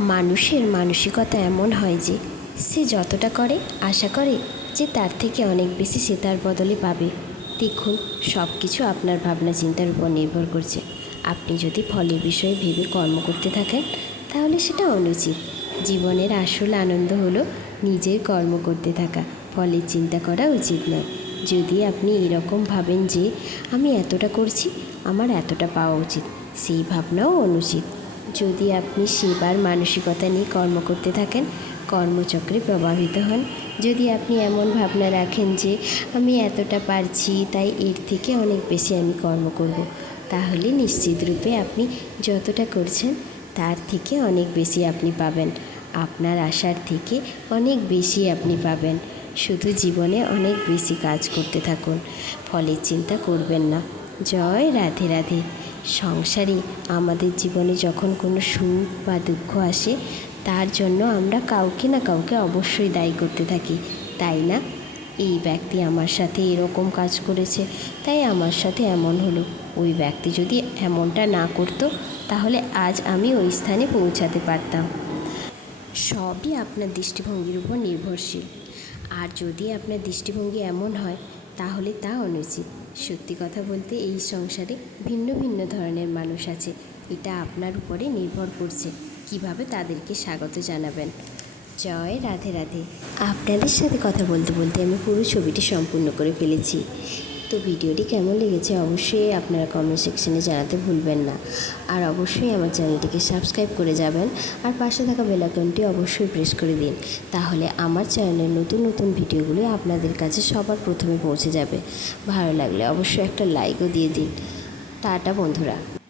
মানুষের মানসিকতা এমন হয় যে সে যতটা করে আশা করে যে তার থেকে অনেক বেশি সে তার বদলে পাবে। দেখুন, সব কিছু আপনার ভাবনা চিন্তার উপর নির্ভর করছে। আপনি যদি ফলের বিষয়ে ভেবে কর্ম করতে থাকেন তাহলে সেটা অনুচিত। জীবনের আসল আনন্দ হলো নিজের কর্ম করতে থাকা, ফলের চিন্তা করা উচিত নয়। যদি আপনি এরকম ভাবেন যে আমি এতটা করছি, আমার এতটা পাওয়া উচিত, সেই ভাবনাও অনুচিত। যদি আপনি সেবার মানসিকতা নিয়ে কর্ম করতে থাকেন, কর্মচক্রে প্রভাবিত হন। যদি আপনি এমন ভাবনা রাখেন যে আমি এতটা পারছি, তাই এর থেকে অনেক বেশি আমি কর্ম করব, তাহলে নিশ্চিত রূপে আপনি যতটা করছেন তার থেকে অনেক বেশি আপনি পাবেন। আপনার আশার থেকে অনেক বেশি আপনি পাবেন। শুধু জীবনে অনেক বেশি কাজ করতে থাকুন, ফলের চিন্তা করবেন না। জয় রাধে রাধে। সংসারে আমাদের জীবনে যখন কোনো সুখ বা দুঃখ আসে, তার জন্য আমরা কাউকে না কাউকে অবশ্যই দায়ী করতে থাকি, তাই না? এই ব্যক্তি আমার সাথে এরকম কাজ করেছে, তাই আমার সাথে এমন হলো। ওই ব্যক্তি যদি এমনটা না করতো তাহলে আজ আমি ওই স্থানে পৌঁছাতে পারতাম। সবই আপনার দৃষ্টিভঙ্গির উপর নির্ভরশীল। আর যদি আপনার দৃষ্টিভঙ্গি এমন হয় তাহলে তা অনুচিত। সত্যি কথা বলতে এই সংসারে ভিন্ন ভিন্ন ধরনের মানুষ আছে। এটা আপনার উপরে নির্ভর করছে কিভাবে তাদেরকে স্বাগত জানাবেন। জয় রাধে রাধে। আপনাদের সাথে কথা বলতে বলতে আমি পুরো ছবিটি সম্পূর্ণ করে ফেলেছি। তো ভিডিওটি কেমন লেগেছে অবশ্যই আপনারা কমেন্ট সেকশনে জানাতে ভুলবেন না। আর অবশ্যই আমার চ্যানেলটিকে সাবস্ক্রাইব করে যাবেন, আর পাশে থাকা বেল আইকনটি অবশ্যই প্রেস করে দিন। তাহলে আমার চ্যানেলের নতুন নতুন ভিডিওগুলি আপনাদের কাছে সবার প্রথমে পৌঁছে যাবে। ভালো লাগলে অবশ্যই একটা লাইকও দিয়ে দিন। টাটা বন্ধুরা।